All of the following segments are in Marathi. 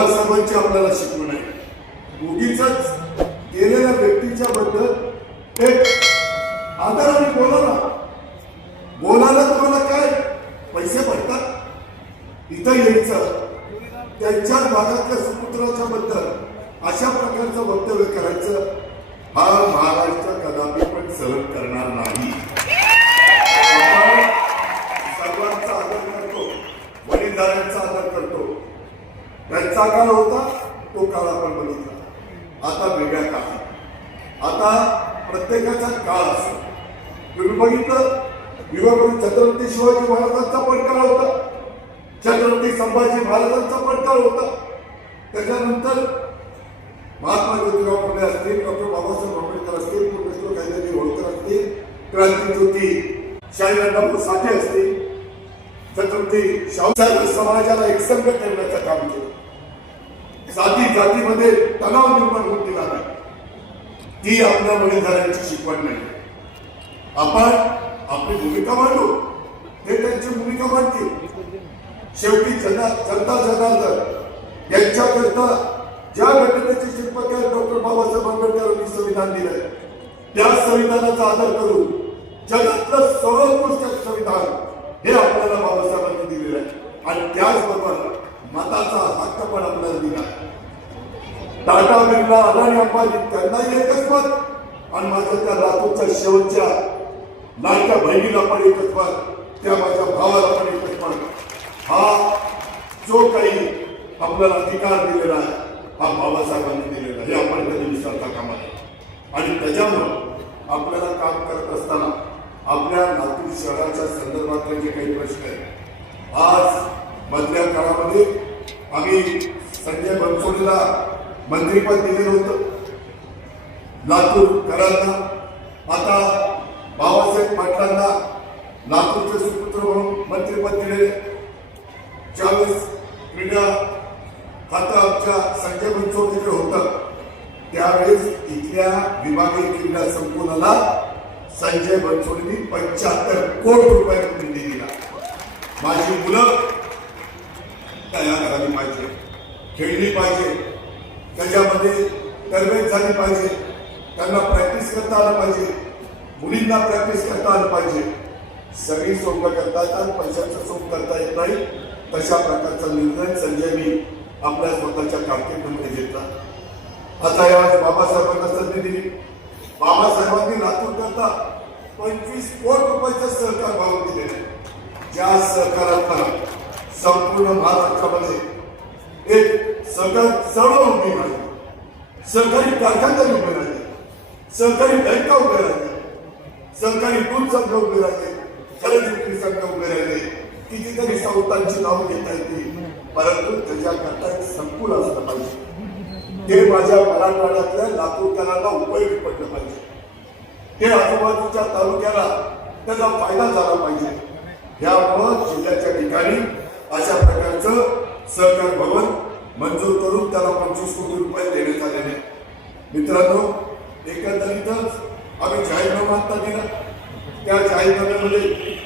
बाबासाहेबांची आपल्याला शिकवण आहे. उगीच गेलेल्या व्यक्तीच्या बद्दल एक आदराने बोला ना. बोलायला तुम्हाला काय पैसे पडतात? इथं यायचं, त्यांच्या भागातल्या सुपुत्राच्या बद्दल अशा प्रकारचं वक्तव्य करायचं, हा महाराष्ट्र कदापि पण सहन करणार नाही. सर्वांचा आदर करतो, वडीलधाऱ्यांचा आदर करतो. त्यांचा काळ होता तो काळ आपण बघितला. आता वेगळा काळ, आता प्रत्येकाचा काळ असतो. तुम्ही बघितलं, विवाह छत्रपती शिवाजी महाराजांचा पण काळ होता, छत्रपती संभाजी महाराजांचा पण काळ होता. त्याच्यानंतर महात्मा ज्योतिराव फुले असतील, डॉक्टर बाबासाहेब आंबेडकर असतील, प्रोफेसर काहीतरी होळकर असतील, क्रांतिज्योती शाहू अण्णाभाऊ साठे असतील, छत्रपती शाहू समाजाला एकसंघ करण्याचं काम केलं. जाती जातीमध्ये तणाव निर्माण होऊन दिला नाही. ती आपल्या वडीलधाऱ्यांची शिकवण नाही. आपण आपली भूमिका मांडू, ते त्यांची भूमिका मांडतील. शेवटी जनता जनार्दन यांच्याकरता ज्या घटनेचे शिल्पकार डॉक्टर बाबासाहेब आंबेडकरांनी संविधान दिलंय, त्या संविधानाचा आदर करू. जगातलं सर्वोत्कृष्ट संविधान हे आपल्याला बाबासाहेबांनी दिलेलं आहे आणि त्याचबरोबर मताचा हक्क पण आपल्याला दिला. टाटा, बिर्ला, अदानी, अंबानी त्यांनाही एकच मत आणि माझ्या त्या लातूरच्या शेवटच्या लाडक्या बहिणीला पण एकच मत, त्या माझ्या भावाला पण एकच मत. हा जो काही आपल्याला अधिकार दिलेला आहे, हा बाबासाहेबांनी दिलेला आहे, हे आपण कधी विसरता कामा नये. आणि त्याच्यामुळं आपल्याला काम करत असताना आपल्या लातूर शहराच्या संदर्भातले जे काही प्रश्न आहेत, आज मधल्या काळामध्ये आम्ही संजय बनसोडेला मंत्रीपद दिलेलं होतं लातूरकरांना. आता बाबासाहेब पाटलांना लातूरचे सुपुत्र म्हणून मंत्रीपद दिले. ज्यावेळेस क्रीडा खातं आमच्या संजय बनसोडेकडे होतं, त्यावेळेस इथल्या विभागीय क्रीडा संकुलाला संजय बनसोडेंनी 75 कोटी रुपयाचा निधी दिला. माझी मुलं तयार झाली पाहिजे, खेळली पाहिजे, त्याच्यामध्ये तरबेज झाली पाहिजे, त्यांना प्रॅक्टिस करता आलं पाहिजे, मुलींना प्रॅक्टिस करता आलं पाहिजे. सगळी सोंग करता येतात, पैशाचं सोंग करता येत नाही. तशा प्रकारचा निर्णय संजयनी आपल्या स्वतःच्या कारकिर्दीमध्ये घेतला. आता या बाबासाहेबांना संधी दिली. बाबासाहेबांनी लातूर करता 25 कोटी रुपयाचं सहकार भाव दिलेले. ज्या सहकारांना संपूर्ण महाराष्ट्रामध्ये एक सहकार चळवळ उभी राहिली, सहकारी कारखानदारी उभे राहिले, सहकारी बँका उभे राहिले, सहकारी दूध संघ उभे राहिले, खरेदी विक्री संघ उभे राहिले. कितीतरी संस्थांची नावं घेता येतील, परंतु त्याच्याकरता एक संकुल असलं पाहिजे. ते माझ्या मराठवाड्यातल्या लातूरकरांना उपयोगी पडलं पाहिजे. ते आजूबाजूच्या तालुक्याला त्याचा फायदा झाला पाहिजे. यामुळं जिल्ह्याच्या ठिकाणी अशा प्रकारचं सहकार भवन मंजूर करून त्याला 25 कोटी रुपये देण्यात आलेले. मित्रांनो, एकंदरीतच आम्ही जाहीरनामा आता दिला. त्या जाहीरनाम्यामध्ये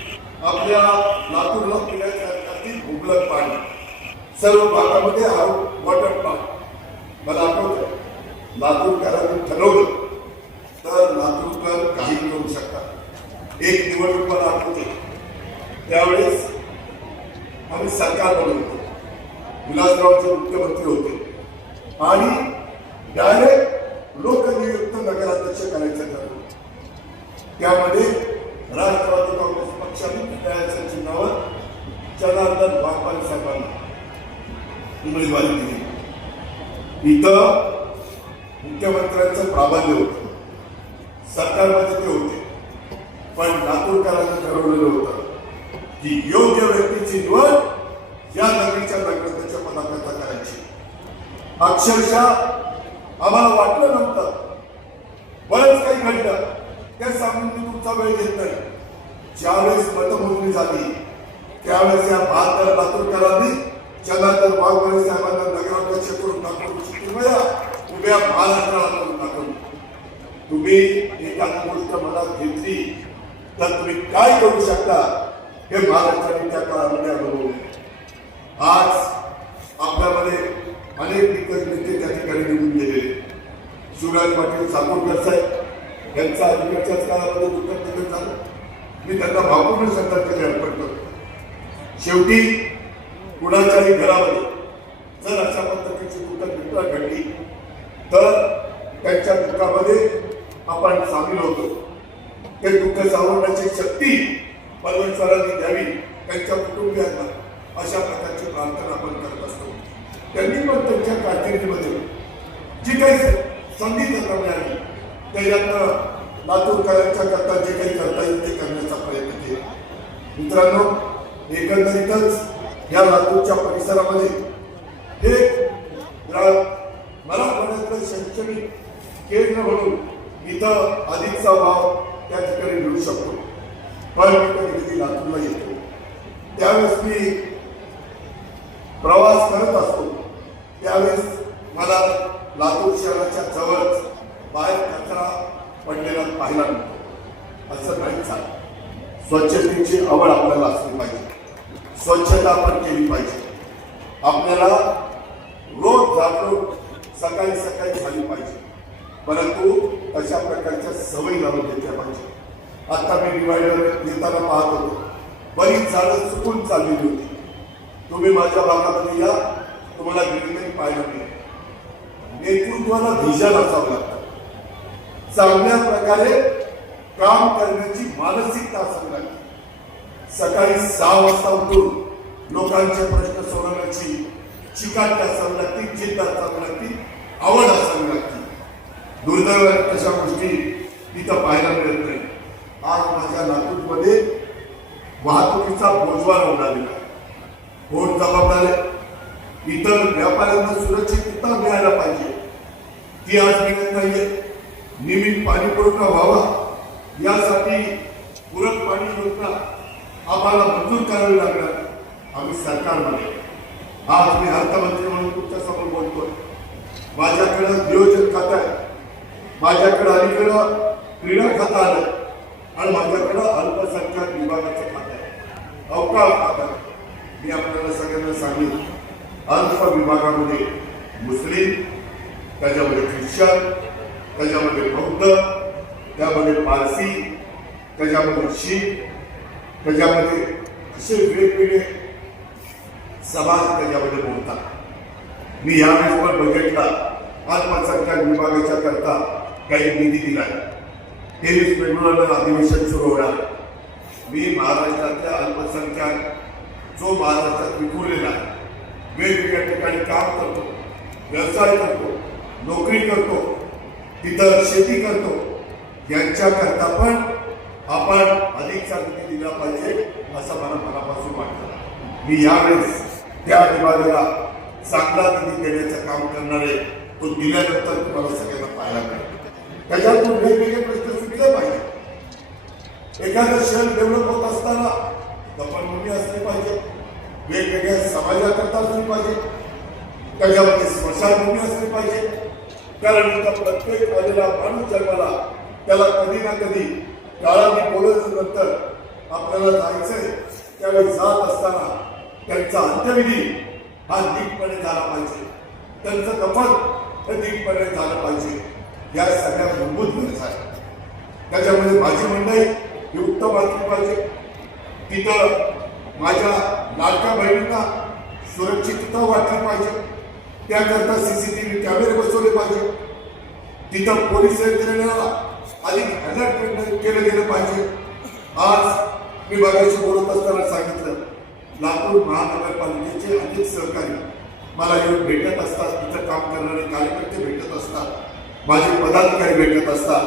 आपल्या लातूरला पिण्यासाठी मुबलक पाणी, सर्व भागामध्ये वॉटर पार्क. मला आठवतं, लातूरकरांनी ठरवलं तर लातूरकर काही करू शकतात. एक निवडणूक मला आठवते, त्यावेळेस आम्ही सरकार बनवतो, विलासरावचे मुख्यमंत्री होते आणि डायरेक्ट लोकनियुक्त नगराध्यक्ष करायचं ठरवलं. त्यामध्ये राष्ट्रवादी काँग्रेस पक्षाने त्याच्या चिन्हावर जनार्दन वाघमारे साहेबांना उमेदवारी दिली. इथं मुख्यमंत्र्यांचं प्राबल्य होतं, सरकारमध्ये ते होते, पण लातूरकरांनी ठरवलेलं होतं की योग्य व्यक्तीची निवड या नगरीच्या नगराध्यक्ष पदाकरता करायची. अक्षरशः आम्हाला वाटलं नव्हतं, बरंच काही घडलं, त्या सांगून मी तुमचा वेळ घेत नाही. ज्यावेळेस मतमोजणी झाली त्यावेळेस या 72 लातूरकरांनी जनार्दन वाघमारे साहेबांना नगराध्यक्ष करून टाकून उभ्या महाराष्ट्राला करून टाकून. तुम्ही एखादी गोष्ट मनात घेतली तर तुम्ही काय करू शकता हे महाराष्ट्राने त्या काळामध्ये अनुभवले. आज आपल्यामध्ये अनेक दिग्गज नेते त्या ठिकाणी निघून गेलेले. शिवराज पाटील साकोरकर साहेब यांचा अलीकडच्याच काळामध्ये दुःखद निधन झालं. मी त्यांना भावपूर्ण श्रद्धांजली अर्पण करतो. शेवटी कुणाच्याही घरामध्ये जर अशा पद्धतीची दुःखद घटना घडली तर त्यांच्या दुःखामध्ये आपण सामील होतो. ते दुःख सावरण्याची शक्ती परमेश्वरांनी द्यावी त्यांच्या कुटुंबियांना, अशा प्रकारची प्रार्थना आपण करत असतो. त्यांनी पण त्यांच्या कारकिर्दीमध्ये जी काही संधी त्यांना मिळाली त्याच्यातनं लातूरकरांच्या करता जे काही करता येईल ते करण्याचा प्रयत्न केला. मित्रांनो, एकंदरीतच या लातूरच्या परिसरामध्ये हे मराठवाड्यातलं शैक्षणिक केंद्र म्हणून इथं अधिकचा भाव त्या ठिकाणी मिळू शकतो. पण मी कधी लातूरला येतो त्यावेळेस मी प्रवास करत असतो त्यावेळेस मला लातूर शहराच्या जवळच बाहेर कचरा पडलेला पाहायला मिळतो. असं नाही चालत. स्वच्छतेची आवड आपल्याला असली पाहिजे. स्वच्छता आपण केली पाहिजे. आपल्याला रोज जागरूक सकाळी सकाळी झाली पाहिजे. परंतु अशा प्रकारच्या सवयी लावून घेतल्या पाहिजे. आता मी डिवायडर येताना पाहत होतो, बरीच झाडं चुकून चाललेली होती. तुम्ही माझ्या भागामध्ये या, तुम्हाला ग्रीनरी पाहायला मिळेल. नेतृत्वाला व्हिजन असावं लागतं. चांगल्या प्रकारे काम करण्याची मानसिकता असावी लागते. सकाळी 6 वाजता उठून लोकांचे प्रश्न सोडवण्याची चिकाटी असावी लागते, जिद्द असावी लागते, आवड असावी लागते. दुर्दैवाने तशा गोष्टी इथं पाहायला मिळत नाही. आज माझ्या लातूरमध्ये वाहतुकीचा बोजवारा उडालेला आहे. कोण जबाबदार आहे? इतर व्यापाऱ्यांना सुरक्षितता मिळायला पाहिजे, ती आज मिळत नाहीये. नियमित पाणी पुरवठा व्हावा यासाठी पूरक पाणी योजना आम्हाला मंजूर करावी लागणार. आम्ही सरकारमध्ये आज मी अर्थमंत्री म्हणून तुमच्या समोर बोलतोय. माझ्याकडं नियोजन खातं आहे, माझ्याकडं अलीकडं क्रीडा खातं आलं आणि माझ्याकडं अल्पसंख्याक विभागाचं खातं आहे, अवकाश खातं आहे. मी आपल्याला सगळ्यांना सांगेन, अल्प विभागामध्ये मुस्लिम, त्याच्यामध्ये ख्रिश्चन, त्याच्यामध्ये बौद्ध, त्यामध्ये पारसी, त्याच्यामध्ये शीख, त्याच्यामध्ये असे वेगवेगळे समाज त्याच्यामध्ये बोलतात. मी यावेळेस पण बजेटला अल्पसंख्याक विभागाच्या करता काही निधी दिला आहे. 23 फेब्रुवारीला अधिवेशन सुरू होणार. मी महाराष्ट्रातल्या अल्पसंख्याक जो महाराष्ट्रात विखुरलेला आहे, वेगवेगळ्या ठिकाणी काम करतो, व्यवसाय करतो, नोकरी करतो, तिथं शेती करतो, यांच्याकरता पण आपण अधिकचा निधी दिला पाहिजे असं मला मनापासून वाटतं. मी यावेळेस त्या विभागाला चांगला निधी देण्याचं काम करणार आहे. तो दिल्यानंतर तुम्हाला सगळ्यांना पाहायला मिळेल. त्याच्यातून वेगवेगळे प्रश्न सुटले पाहिजे. एखादं शहर डेव्हलप होत असताना दफनभूमी असली पाहिजे, वेगवेगळ्या समाजाकरता असली पाहिजे, त्याच्यामध्ये स्मशानभूमी असली पाहिजे. कारण इथं प्रत्येक आलेला माणूस जन्माला त्याला कधी ना कधी काळाने बोलल्यानंतर आपल्याला जायचंय, त्यावेळी जात असताना त्यांचा अंत्यविधी हा नीटपणे झाला पाहिजे, त्यांचं कफन हे नीटपणे झालं पाहिजे. या सगळ्या मूलभूत गरजा आहेत. त्याच्यामध्ये माझी मंडळी ही उत्तम असली पाहिजे. तिथं माझ्या लाडक्या बहिणींना सुरक्षितता वाटली पाहिजे. त्याकरता CCTV कॅमेरे बसवले पाहिजे. तिथं पोलीस यंत्रणेला अधिक अलर्ट केलं गेलं पाहिजे. आज मी बघायची बोलत असताना सांगितलं, लातूर महानगरपालिकेचे अनेक सहकारी मला येऊन भेटत असतात. तिथं काम करणारे कार्यकर्ते भेटत असतात, माझे पदाधिकारी भेटत असतात,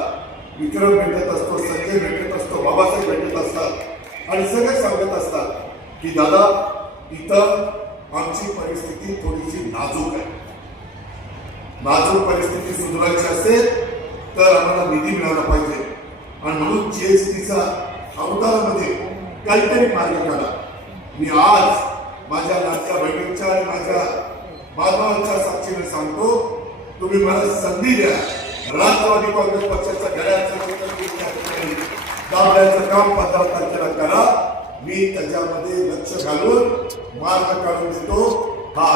विक्रम भेटत असतो, संजय भेटत असतो, बाबासाहेब भेटत असतात आणि सगळे सांगत असतात की दादा, इथं आमची परिस्थिती थोडीशी नाजूक आहे. नाजूक परिस्थिती सुधारायची असेल तर आम्हाला निधी मिळाला पाहिजे आणि म्हणून GSTचा अवतारामध्ये काहीतरी मार्ग काढा. मी आज माझ्या लाडक्या बहिणींच्या आणि माझ्या बांधवांच्या साक्षीने सांगतो, तुम्ही मला संधी द्या. राष्ट्रवादी काँग्रेस पक्षाच्या घड्याळाचं दाबण्याचं काम 15 तारखेला करा. मी त्याच्यामध्ये लक्ष घालून मार्ग काढून देतो. हा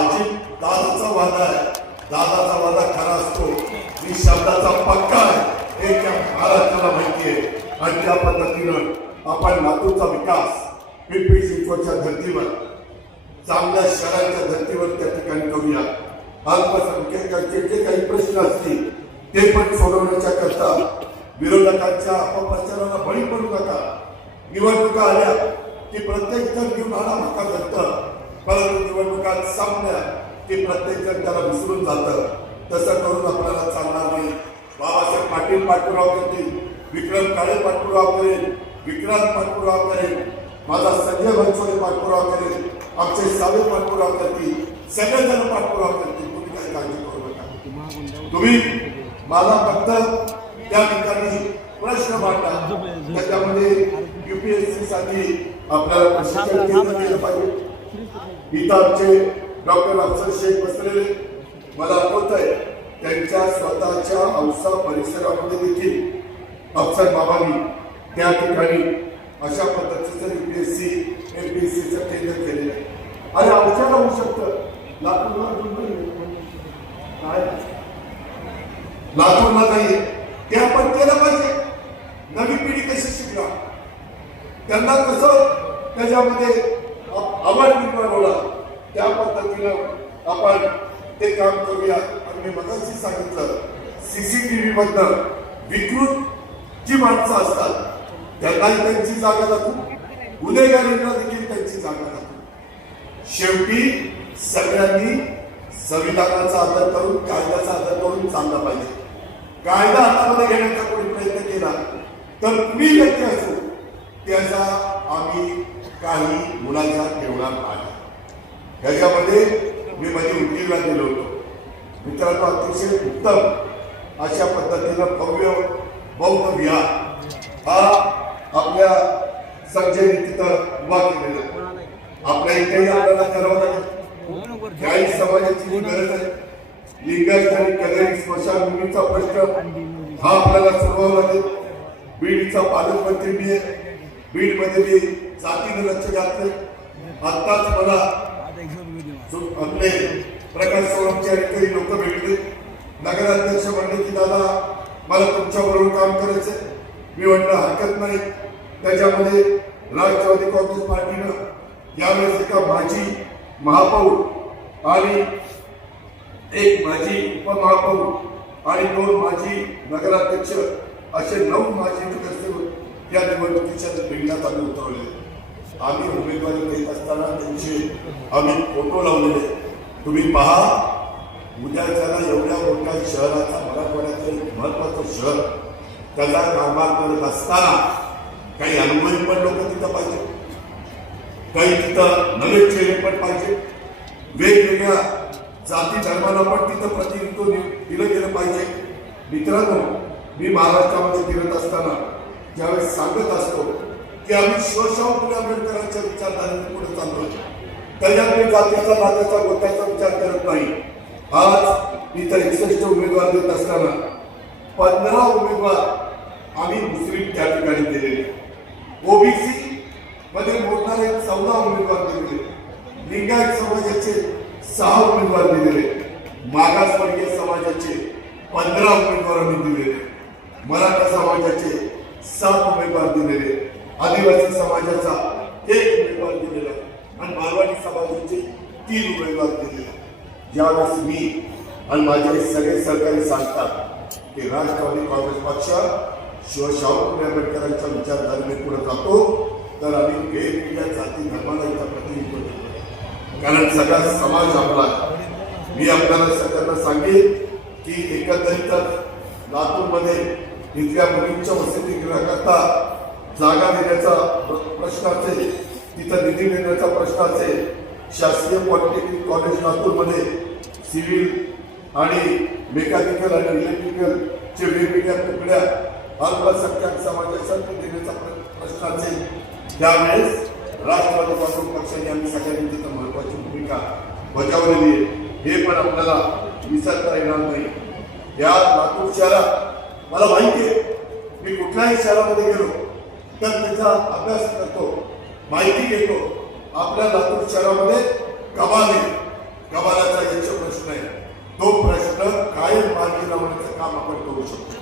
दादाचा वादा आहे, दादाचा वादा खरा असतो, मी शब्दाचा पक्का आहे हे त्या महाराष्ट्राला माहिती आहे. आणि त्या पद्धतीनं आपण लातूरचा विकास पिंपरी चिंचवडच्या धर्तीवर, चांगल्या शहरांच्या धर्तीवर त्या ठिकाणी करूया. अल्पसंख्याकांचे जे काही प्रश्न असतील ते पण सोडवण्याच्या करता विरोधकांच्या अपप्रचाराला बळी पडू नका. निवडणुका आल्या की प्रत्येक जण घेऊन आला माका करतं, परंतु निवडणुकात संपल्या की प्रत्येक जण त्याला विसरून जातं. तसं करून आपल्याला चालणार नाही. बाबासाहेब पाटील पाठपुरावा करतील, विक्रम काळे पाठपुरावा करेल, विक्रांत पाठपुरावा करेल, माझा संजय बनसोडे पाठपुरावा करेल, आमचे सावे पाठपुरावा करतील, सगळेजण पाठपुरावा करतील. तुम्ही काही काळजी करू नका. तुम्ही मला फक्त त्या ठिकाणी प्रश्न मांडा, त्याच्यामध्ये UPSC साठी आपल्याला प्रशिक्षण केलं पाहिजे. इथं आमचे डॉक्टर अफसर शेख बसलेले, मला आठवत आहे त्यांच्या स्वतःच्या औसा परिसरामध्ये देखील अफसर बाबांनी त्या ठिकाणी अशा पद्धतीचं UPSC MPSCचं केंद्र केलेलं आहे. आणि आमच्याला होऊ शकतं लातूरला नाही, ते आपण केलं पाहिजे. नवी पिढी कशी शिकणार, त्यांना कसं त्याच्यामध्ये आवड निर्माण होणार, त्या पद्धतीनं आपण ते काम करूया. आणि मी मगाशी सांगितलं, CCTV मधनं विकृत जी माणसं असतात त्यांनाही त्यांची जागा दाखवू, गुन्हेगारींना देखील त्यांची जागा दाखवू. शेवटी सगळ्यांनी संविधानाचा आदर करून, कायद्याचा आदर करून चालला पाहिजे. कायदा हातामध्ये घेण्याचा कोणी प्रयत्न केला तर कुणी व्यक्ती असो त्याचा आम्ही काही मुलाचा ठेवणार नाही. ह्याच्यामध्ये मी मध्ये उदगीरला गेलो होतो. मित्रांनो, अतिशय उत्तम अशा पद्धतीनं भव्य बौद्ध विहार हा आपल्या संजयने तिथं उभा केलेला. आपल्या इथेही आपल्याला ठरवलं आहे काही समाजाची गरज आहे. लिंगायत आणि कल्याणी स्मशानभूमीचा प्रश्न हा आपल्याला सोडवावा लागेल. बीडचा पालकमंत्री मी आहे, बीडमध्ये मी जातीनं लक्ष घातलंय. आत्ताच मला आपले प्रकाश सोळंके आणि काही लोक भेटले. नगराध्यक्ष म्हणले की दादा मला तुमच्या बरोबर काम करायचंय. मी म्हटलं हरकत नाही. त्याच्यामध्ये राष्ट्रवादी काँग्रेस पार्टीनं यावेळेस एका माजी महापौर आणि एक माजी उपमहापौर आणि 2 माजी नगराध्यक्ष असे 9 माजी नगरसेवक या निवडणुकीच्या रिंगणात आम्ही उतरवले. आम्ही उमेदवारी देत असताना त्यांचे आम्ही फोटो लावलेले. तुम्ही पहा, उद्याच्याला एवढ्या मोठ्या शहराचा, मराठवाड्याचं एक महत्वाचं शहर, त्याचा कारभार करत असताना काही अनुभवी पण लोक तिथं पाहिजे, काही तिथं नवे चेहरे पण पाहिजे, वेगवेगळ्या जाती धर्माला पण तिथं प्रतिनिधित्व दिलं गेलं पाहिजे. मित्रांनो, मी महाराष्ट्रामध्ये फिरत असताना ज्यावेळेस सांगत असतो की आम्ही शिवशाहू फुले आंबेडकरांच्या विचारधारेने पुढे चाललो, त्याच्यात मी जातीचा, नात्याचा, गोत्याचा विचार करत नाही. आज इथं 61 उमेदवार देत असताना 15 उमेदवार आम्ही मुस्लिम त्या ठिकाणी दिलेले, OBC मध्ये मोडणारे 14 उमेदवार दिलेले, लिंगायत समाजाचे 6 उमेदवार दिलेले, मागासवर्गीय समाजाचे 15 उमेदवार आम्ही दिलेले, मराठा समाजाचे 7 उमेदवार दिलेले, आदिवासी समाजाचा 1 उमेदवार दिलेला आणि मारवाडी समाजाचे 3 उमेदवार दिलेले. ज्यावेळेस मी आणि माझे सगळे सहकारी सांगतात की राष्ट्रवादी काँग्रेस पक्ष शिवशाहू फुले आंबेडकरांच्या विचारधारेने पुढे जातो, तर आम्ही वेगवेगळ्या जाती धर्माला इथं प्रतिनिधित्व देतो. कारण सगळा समाज आपला. मी आपल्याला सगळ्यांना सांगेन की एकंदरीतच लातूरमध्ये इथल्या मुलींच्या वसतिगृहाकरता जागा देण्याचा प्रश्न असेल, तिथं निधी देण्याचा प्रश्न असेल, शासकीय पॉलिटेक्निक कॉलेज लातूरमध्ये सिव्हिल आणि मेकॅनिकल आणि इलेक्ट्रिकलचे वेगवेगळ्या तुकड्या अल्पसंख्याक समाजासाठी देण्याचा प्रश्न असेल, त्यावेळेस राष्ट्रवादी काँग्रेस पक्षाने आम्ही सगळ्यांनी तिथं महत्वाची भूमिका बजावलेली आहे. हे पण आपल्याला विसरता येणार नाही. या लातूर शहरात मला माहिती आहे, मी कुठल्याही शहरामध्ये गेलो तर त्याचा अभ्यास करतो, माहिती घेतो. आपल्या लातूर शहरामध्ये कमाल आहे. कबालाचा याचा प्रश्न आहे, तो प्रश्न कायम मार्गी लावण्याचं काम आपण करू शकतो.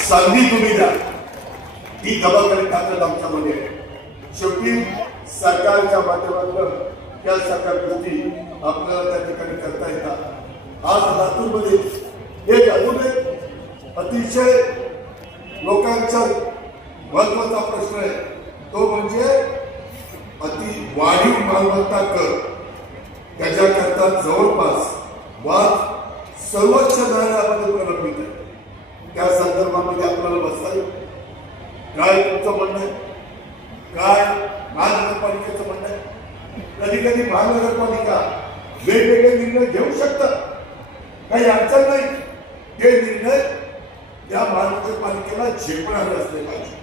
संधी तुम्ही द्या, ही दबावकारी ताकद आमच्यामध्ये आहे. शेवटी सरकारच्या माध्यमातून त्या सगळ्या गोष्टी आपल्याला त्या ठिकाणी करता येतात. आज लातूरमध्ये एक अजून एक अतिशय लोकांचा महत्वाचा प्रश्न आहे, तो म्हणजे अति वाढीव मालमत्ता कर. त्याच्याकरता जवळपास वाद सर्वोच्च न्यायालयामध्ये प्रलंबित आहे. त्या संदर्भामध्ये आपल्याला बसता येईल. काय तुमचं म्हणणं आहे, काय महानगरपालिकेचं म्हणणं आहे? कधी कधी महानगरपालिका वेगवेगळे निर्णय घेऊ शकतात, काही अडचण नाही. ते निर्णय त्या महानगरपालिकेला झेपणारे असले पाहिजे.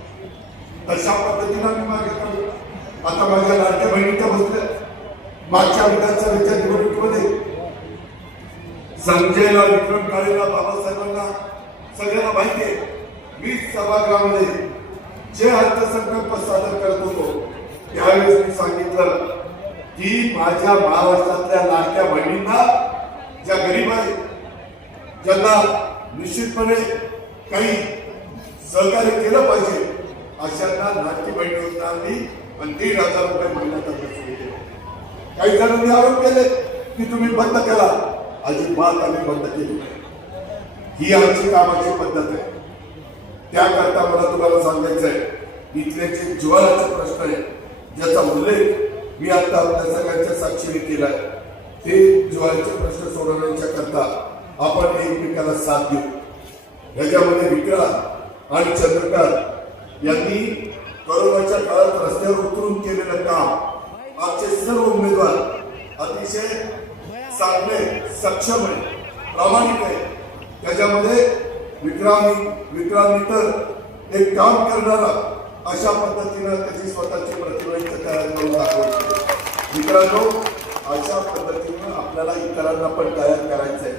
तशा पद्धतीने आम्ही मागे काढू. आता माझ्या लाडक्या बहिणीच्या बसल्या मागच्या विधानसभेच्या निवडणुकीमध्ये संजयला, विक्रम काळेला, बाबासाहेबांना सगळ्यांना माहिती आहे, मी सभागृहामध्ये जे अर्थसंकल्प सादर करत होतो त्यावेळेस मी सांगितलं की माझ्या महाराष्ट्रातल्या लाडक्या बहिणींना, ज्या गरीब आहेत, ज्यांना निश्चितपणे काही सहकार्य केलं पाहिजे, अशांना लाडकी बहीण योजना आणली आणि 1,500 रुपये महिन्यात सुरू केले. काही जणांनी आरोप केले की तुम्ही बंद करा. अजिबात आम्ही बंद केली नाही. ही आमची कामाची पद्धत आहे. त्याकरता मला तुम्हाला सांगायचं आहे, इथले जे ज्वालाचे प्रश्न आहे, ज्याचा उल्लेख मी आता आपल्या सगळ्यांच्या साक्षीने केलाय, ते ज्वालाचे प्रश्न सोडवण्याच्या करता आपण एकमेकाला साथ देऊ. याच्यामध्ये विक्रांत आणि चंद्रकांत यांनी कोरोनाच्या काळात रस्त्यावर उतरून केलेलं काम आमचे सर्व उमेदवार अतिशय चांगले, सक्षम आहे, प्रामाणिक आहे. त्याच्यामध्ये विक्रांत तर एक काम करणारा अशा पद्धतीनं त्याची स्वतःची प्रतिमा तयार करून दाखवली. मित्रांनो, अशा पद्धतीनं आपल्याला इतरांना पण तयार करायचंय.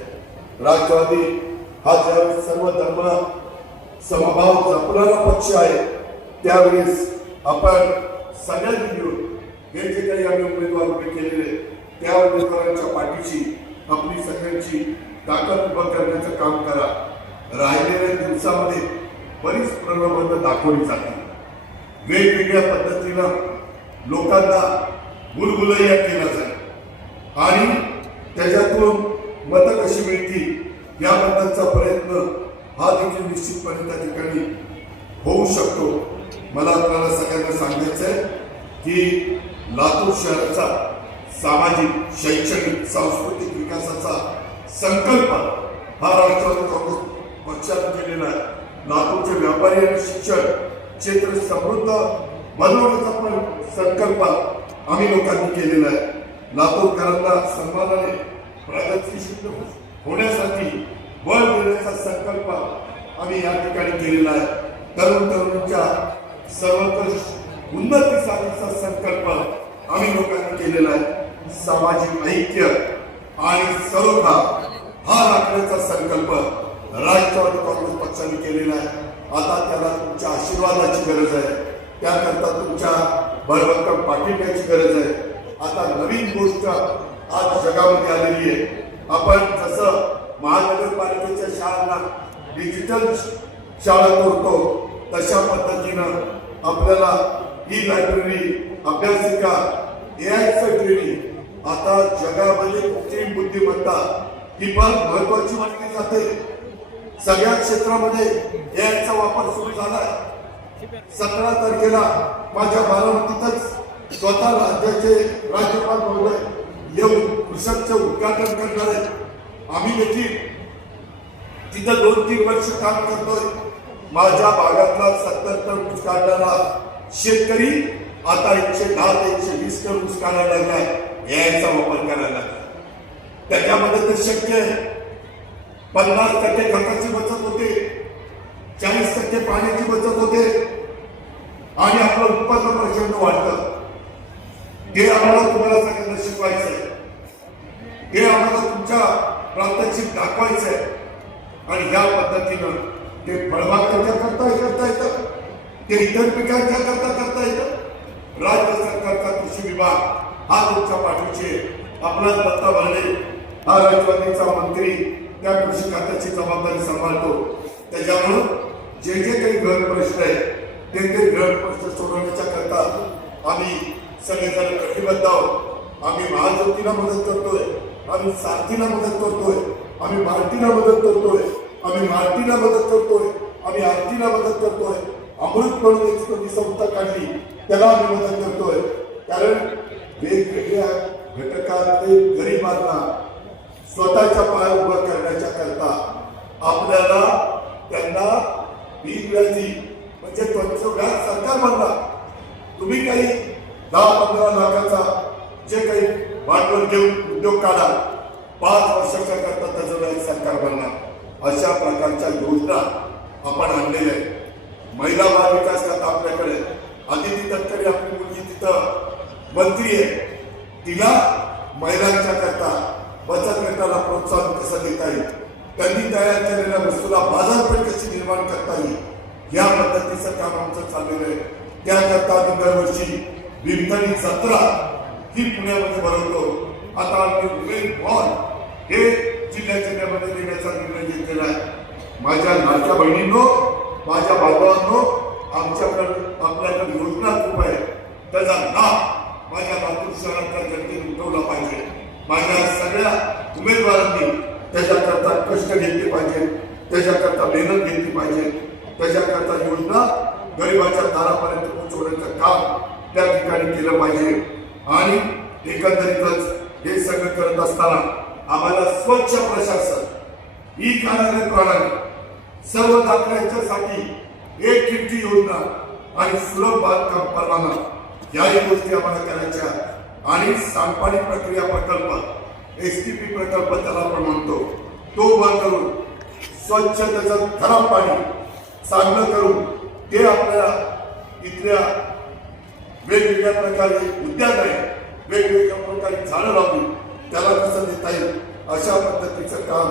राष्ट्रवादी हा ज्यावेळेस सर्व धर्म समभाव जपणारा पक्ष आहे, त्यावेळेस आपण सगळ्यांनी मिळून हे जे काही आम्ही उमेदवार उभे केलेले, त्या उमेदवारांच्या पाठीशी आपली सगळ्यांची ताकद उभं करण्याचं काम करा. राहिलेल्या दिवसामध्ये बरीच प्रलोभनं दाखवली जातील. वेगवेगळ्या पद्धतीनं लोकांना गुलगुलैया केला जाईल आणि त्याच्यातून मतं कशी मिळतील याबद्दलचा प्रयत्न हा देखील निश्चितपणे त्या ठिकाणी होऊ शकतो. मला आपल्याला सगळ्यांना सांगायचं आहे की लातूर शहराचा सामाजिक, शैक्षणिक, सांस्कृतिक विकासाचा संकल्प हा राष्ट्रवादी काँग्रेस पक्षाने केलेला आहे. लातूरचे व्यापारी आणि शिक्षण क्षेत्र समृद्ध बनवण्याचा पण संकल्प आम्ही लोकांनी केलेला आहे. लातूरकरांना सन्मानाने प्रगतीशील होण्यासाठी बळ देण्याचा संकल्प आम्ही या ठिकाणी केलेला आहे. तरुणांच्या सर्वोत्कृष्ट उन्नतीसाठीचा संकल्प आम्ही लोकांनी केलेला आहे. सामाजिक ऐक्य आणि सलोखा हा राखण्याचा संकल्प राष्ट्रवादी काँग्रेस पक्षाने केलेला आहे. आता त्याला तुमच्या आशीर्वादाची गरज आहे. त्याकरता तुमच्या भरभक्कम पाठिंब्याची गरज आहे. आता नवीन गोष्ट आज जगामध्ये आलेली आहे. आपण जसं महानगरपालिकेच्या शाळांना डिजिटल शाळा करतो, तशा पद्धतीनं आपल्याला ही लायब्ररी, अभ्यासिका, AI ट्रेनिंग, आता जगामध्ये कृत्रिम बुद्धिमत्ता ही फार महत्वाची मानली जाते. सगळ्या क्षेत्रामध्ये AIचा वापर सुरू झाला. 17 तारखेला माझ्या बारामतीतच स्वतः राज्याचे राज्यपाल महोदय येऊन कृषकचं उद्घाटन करणार आहेत. आम्ही देखील तिथं 2-3 वर्ष काम करतोय. माझ्या भागातला 70 टन ऊस काढणारा शेतकरी आता 110 ते 120 टन ऊस काढायला लागलाय. AIचा वापर करायला लागला. त्याच्यामध्ये तर शक्य आहे 50% खताची बचत होते, 40% पाण्याची बचत होते आणि आपलं उत्पन्न प्रचंड वाढतं. हे आम्हाला तुम्हाला सगळ्यांना शिकवायचं आहे. हे आम्हाला तुमच्या प्रात्यक्षिक दाखवायचं आहे आणि या पद्धतीनं ते फळबागांच्या करता येतं, ते इतर पिकांच्या करता येतं. राज्य सरकारचा कृषी विभाग हा तुमच्या पाठीचे आपला दत्ता भरणे हा राष्ट्रवादीचा मंत्री त्या कृषी खात्याची जबाबदारी सांभाळतो. त्याच्यामुळं जे जे काही गृह प्रश्न आहेत ते गृह प्रश्न सोडवण्याच्या करता आम्ही सगळेजण कटिबद्ध आहोत. आम्ही महाज्योतीला मदत करतोय, आम्ही सारथीला मदत करतोय, आम्ही भारतीला मदत करतोय, आम्ही मारुतीला मदत करतोय, आम्ही आरतीला मदत करतोय. अमृत म्हणून एक छोटी संस्था काढली त्याला आम्ही मदत करतोय. कारण वेगवेगळ्या घटकातले गरिबांना स्वतःच्या पाय उभं करण्याच्या करता आपल्याला त्यांना व्याजी म्हणजे तुमचं व्याज सरकार म्हणणार. तुम्ही काही 10-15 लाखाचा जे काही भांडवल घेऊन उद्योग काढा, 5 वर्षाच्या करता त्याचं व्याज सरकार बनणार. अशा प्रकारच्या योजना आपण आणलेल्या आहेत. महिला बाल विकास खातं आपल्याकडे, आदिती तटकरे आपली मुलगी तिथं मंत्री आहे, तिला महिलांच्या करता बचत गटाला प्रोत्साहन कसं देता येईल, त्यांनी तयार केलेल्या वस्तूला बाजारपेठ कशी निर्माण करता येईल या पद्धतीचं काम आमचं चाललेलं आहे. त्याकरता आम्ही दरवर्षी भीमथडी जत्रा ही पुण्यामध्ये भरवतो. आता आम्ही वुमेन मॉल हे जिल्ह्यामध्ये देण्याचा निर्णय घेतलेला आहे. माझ्या लाडक्या बहिणींनो, माझ्या बाबांनो, आपल्याकडे योजना खूप आहे. त्याचा लाभ माझ्या लातूर शहरातल्या जनतेने उठवला पाहिजे. माझ्या सगळ्या उमेदवारांनी त्याच्याकरता कष्ट घेतले पाहिजे, त्याच्याकरता मेहनत घेतली पाहिजे, त्याच्याकरता योजना गरिबाच्या दारापर्यंत पोहोचवण्याचं काम त्या ठिकाणी केलं पाहिजे. आणि एकंदरीतच हे सगळं करत असताना आम्हाला स्वच्छ प्रशासन, ई कार्यालय प्रणाली, सर्व दाखल्यांच्यासाठी 1 खिडकी योजना आणि सुलभ बांधकाम परवाना याही गोष्टी आम्हाला करायच्या. आणि सांडपाणी प्रक्रिया प्रकल्प STP प्रकल्प त्याला आपण म्हणतो, तो उभा करून स्वच्छ त्याचं खराब पाणी चांगलं करून ते आपल्या इथल्या वेगवेगळ्या प्रकारे उद्यान आहे, वेगवेगळ्या प्रकारे झाडं लावून त्याला कसं देता येईल अशा पद्धतीचं काम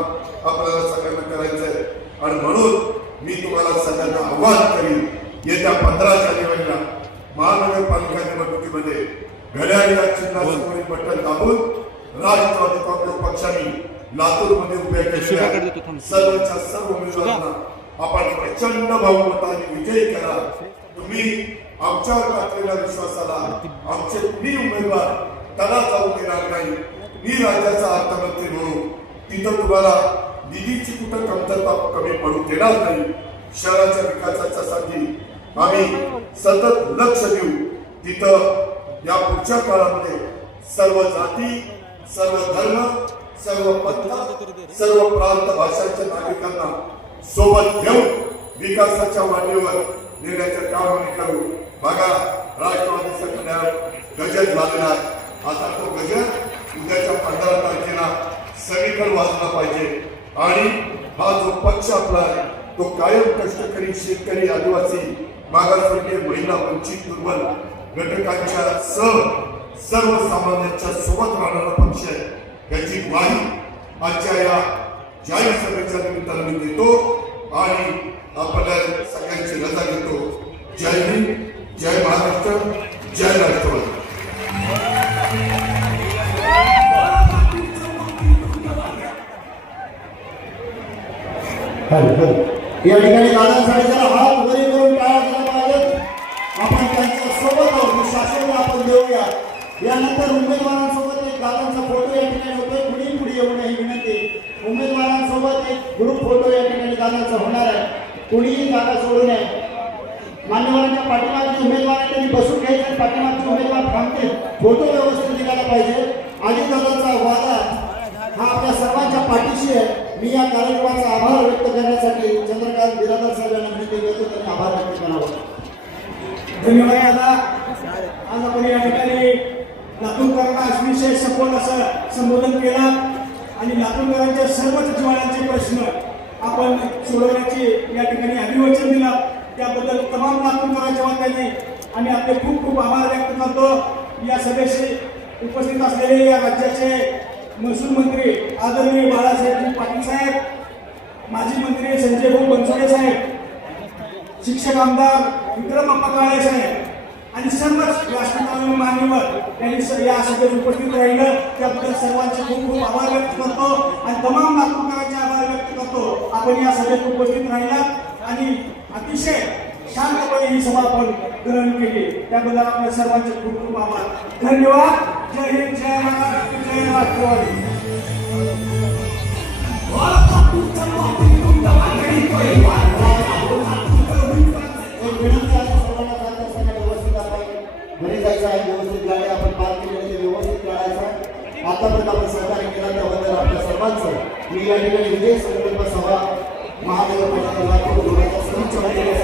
आपल्याला सगळ्यांना करायचं आहे. आणि म्हणून मी तुम्हाला सगळ्यांना आवाहन करीन, येत्या 15 जानेवारीला महानगरपालिका निवडणुकीमध्ये घड्याळ या चिन्हासमोरील बटन दाबून राष्ट्रवादी काँग्रेस पक्षाने लातूरमध्ये उभ्या केलेल्या सर्वच्या सर्व उमेदवारांना आपण प्रचंड बहुमताने विजयी करा. तुम्ही आमच्यावर टाकलेल्या विश्वासाला आमचे मी उमेदवार त्याला जाऊ देणार नाही. मी राज्याचा अर्थमंत्री म्हणून तिथं तुम्हाला निधीची कुठं कमतरता कमी पडू देणार नाही. शहराच्या विकासासाठी आम्ही सतत लक्ष देऊ. तिथं या पुढच्या काळामध्ये सर्व जाती, सर्व धर्म, सर्व पंथ, सर्व प्रांत भाषांच्या नागरिकांना सोबत घेऊन विकासाच्या वाटेवर नेण्याचं काम आम्ही करू. बघा, राष्ट्रवादीचा घड्याळ गजर झालेला आहे. आता तो गजर उद्याच्या 15 तारखेला सगळीकडे वाजला पाहिजे. आणि हा जो पक्ष आपला आहे तो कायम कष्टकरी, शेतकरी, आदिवासी, मागासवर्गीय, महिला, वंचित, दुर्बल घटकांच्या सर्वसामान्यांच्या सोबत राहणारा पक्ष आहे याची ग्वाही आजच्या या जाहीर सभेच्या निमित्तानं मी देतो आणि आपल्या सगळ्यांची रजा घेतो. जय हिंद, जय महाराष्ट्र, जय राष्ट्रवादी. या ठिकाणी दादांसाठी जरा हात वरी करून टाळ्या केल्या पाहिजेत. आपण त्यांच्या सोबत आहोत, शासनाला आपण देऊया. यानंतर उमेदवारांसोबत एक दादांचा फोटो या ठिकाणी होतोय. कुणी पुढे येऊ नये ही विनंती. उमेदवारांसोबत एक ग्रुप फोटो या ठिकाणी दादांचा होणार आहे. कुणीही जागा सोडू नये. मान्यवरांच्या पाठीमागचे उमेदवार त्यांनी बसून घ्यायचे, पाठीमागचे उमेदवार थांबतील. फोटो व्यवस्थित निघाला पाहिजे. अजितदादांचा वादा हा आपल्या सर्वांच्या पाठीशी आहे. मी या कार्यक्रमाचा आभार व्यक्त करण्यासाठी चंद्रकांत बिरादर साहेबांना विनंती करतो, त्यांनी आभार व्यक्त करावा. धन्यवाद दादा. आज आपण या ठिकाणी लातूरकरांना अतिशय सखोल असं संबोधन केलं आणि लातूरकरांच्या सर्व जिव्हाळ्यांचे प्रश्न आपण सोडवण्याची या ठिकाणी अभिवचन दिलं. त्याबद्दल तमाम लातूरकरांच्या वतीने आम्ही आपले खूप खूप आभार व्यक्त करतो. या सभेशी उपस्थित असलेले या राज्याचे महसूल मंत्री आदरणीय बाळासाहेब पाटील साहेब, माजी मंत्री संजय भाऊ बनसोडे साहेब, शिक्षक आमदार विक्रम अप्पा काळे साहेब आणि सर्वच व्यासपीठावरील मान्यवर यांनी या सभेत उपस्थित राहिलं त्याबद्दल सर्वांचे खूप खूप आभार व्यक्त करतो आणि तमाम नागपूरकरांचे आभार व्यक्त करतो. आपण या सभेत उपस्थित राहिलात आणि अतिशय शांतपणे ही सभा आपण ग्रहण केली त्याबद्दल आपल्या सर्वांचे खूप खूप आभार. धन्यवाद. जय हिंद, जय महाराष्ट्र, जय राष्ट्रवादी. एक विनंती आहे सर्वांना जात असताना व्यवस्थित आपण घरी जायचं आहे. व्यवस्थित गाडी आपण पार्क केलेली ते व्यवस्थित काढायचं. आतापर्यंत आपण सहकार्य केला त्याबद्दल आपल्या सर्वांचं मी या ठिकाणी विजय संकल्प सभा महानगरपालिका लातूर 2024 च्या वतीने